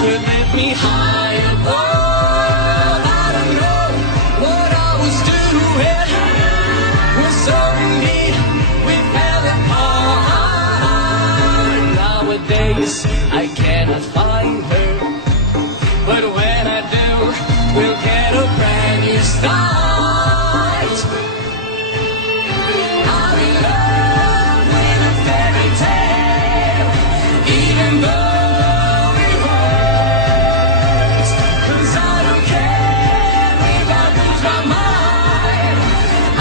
could lift me high above. I don't know what I was doing. Was so in need, we fell apart. Nowadays I cannot find her, but when I do, we'll get a brand new start. I'm in love with a fairy tale, even though it hurts. 'Cause I don't care if I lose my mind,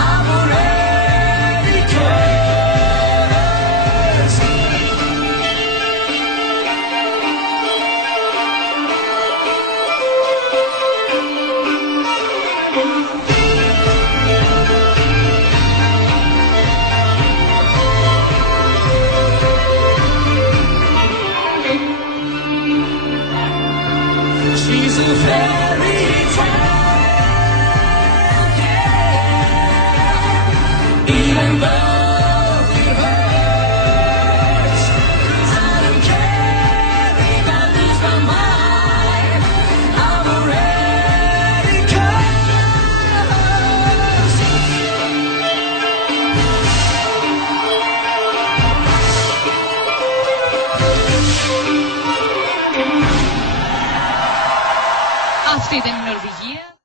I'm already cursed. She's a fairy tale, yeah. Even though it hurts. 'Cause I don't care if I lose my mind, I'm already cursed. Αυτή ήταν η Νορβηγία.